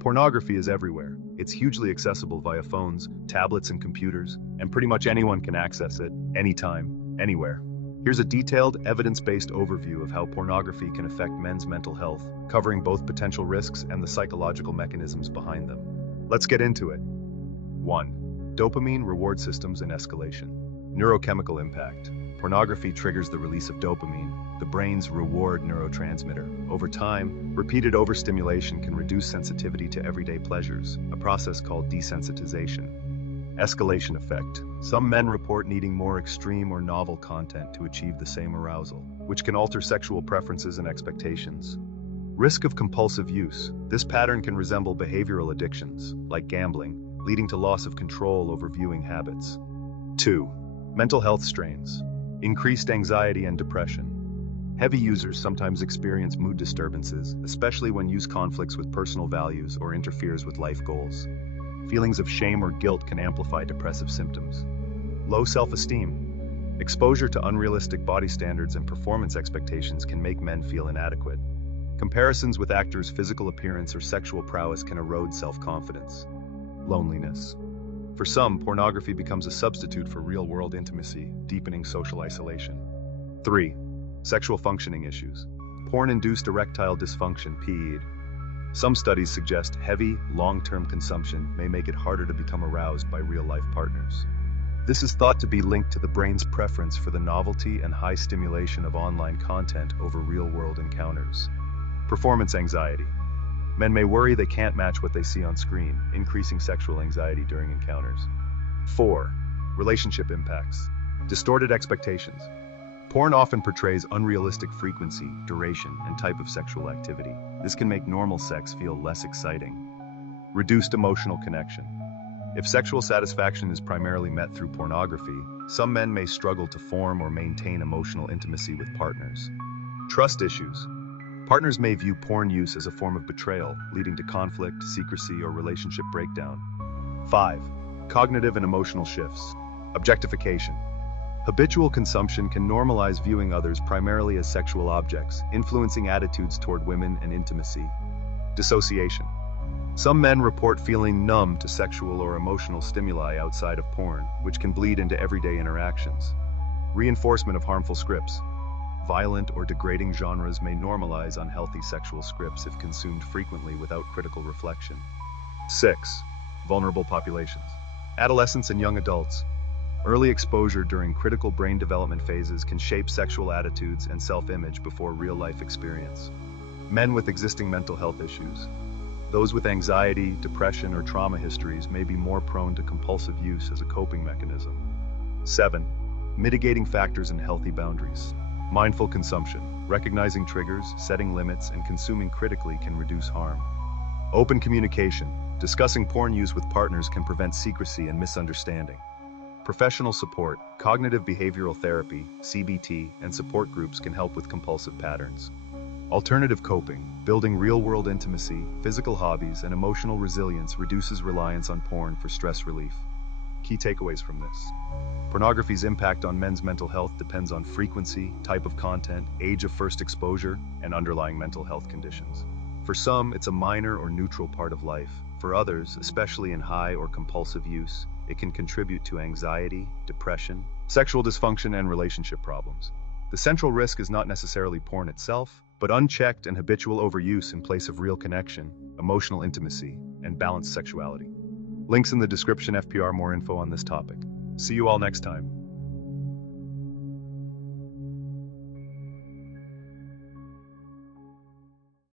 Pornography is everywhere. It's hugely accessible via phones, tablets, and computers, and pretty much anyone can access it, anytime, anywhere. Here's a detailed, evidence-based overview of how pornography can affect men's mental health, covering both potential risks and the psychological mechanisms behind them. Let's get into it. 1. Dopamine reward systems and escalation. Neurochemical impact. Pornography triggers the release of dopamine, the brain's reward neurotransmitter. Over time, repeated overstimulation can reduce sensitivity to everyday pleasures, a process called desensitization. Escalation effect. Some men report needing more extreme or novel content to achieve the same arousal, which can alter sexual preferences and expectations. Risk of compulsive use. This pattern can resemble behavioral addictions, like gambling, leading to loss of control over viewing habits. 2. Mental health strains. Increased anxiety and depression. Heavy users sometimes experience mood disturbances, especially when use conflicts with personal values or interferes with life goals. Feelings of shame or guilt can amplify depressive symptoms. Low self-esteem. Exposure to unrealistic body standards and performance expectations can make men feel inadequate. Comparisons with actors' physical appearance or sexual prowess can erode self-confidence. Loneliness. For some, pornography becomes a substitute for real-world intimacy, deepening social isolation. 3. Sexual functioning issues. Porn-induced erectile dysfunction, PED. Some studies suggest heavy, long-term consumption may make it harder to become aroused by real-life partners. This is thought to be linked to the brain's preference for the novelty and high stimulation of online content over real-world encounters. Performance anxiety. Men may worry they can't match what they see on screen, increasing sexual anxiety during encounters. 4. Relationship impacts. Distorted expectations. Porn often portrays unrealistic frequency, duration, and type of sexual activity. This can make normal sex feel less exciting. Reduced emotional connection. If sexual satisfaction is primarily met through pornography, some men may struggle to form or maintain emotional intimacy with partners. Trust issues. Partners may view porn use as a form of betrayal, leading to conflict, secrecy, or relationship breakdown. 5. Cognitive and emotional shifts. Objectification. Habitual consumption can normalize viewing others primarily as sexual objects, influencing attitudes toward women and intimacy. Dissociation. Some men report feeling numb to sexual or emotional stimuli outside of porn, which can bleed into everyday interactions. Reinforcement of harmful scripts. Violent or degrading genres may normalize unhealthy sexual scripts if consumed frequently without critical reflection. 6. Vulnerable populations. Adolescents and young adults. Early exposure during critical brain development phases can shape sexual attitudes and self-image before real-life experience. Men with existing mental health issues. Those with anxiety, depression, or trauma histories may be more prone to compulsive use as a coping mechanism. 7. Mitigating factors and healthy boundaries. Mindful consumption. Recognizing triggers, setting limits, and consuming critically can reduce harm. Open communication. Discussing porn use with partners can prevent secrecy and misunderstanding. Professional support. Cognitive behavioral therapy, CBT, and support groups can help with compulsive patterns. Alternative coping. Building real-world intimacy, physical hobbies, and emotional resilience reduces reliance on porn for stress relief. Key takeaways from this. Pornography's impact on men's mental health depends on frequency, type of content, age of first exposure, and underlying mental health conditions. For some, it's a minor or neutral part of life. For others, especially in high or compulsive use, it can contribute to anxiety, depression, sexual dysfunction, and relationship problems. The central risk is not necessarily porn itself, but unchecked and habitual overuse in place of real connection, emotional intimacy, and balanced sexuality. Links in the description. FPR more info on this topic. See you all next time.